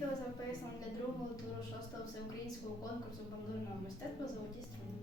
відео записано для другого туру шостого всеукраїнського конкурсу бандурного мистецтва Золоті струни.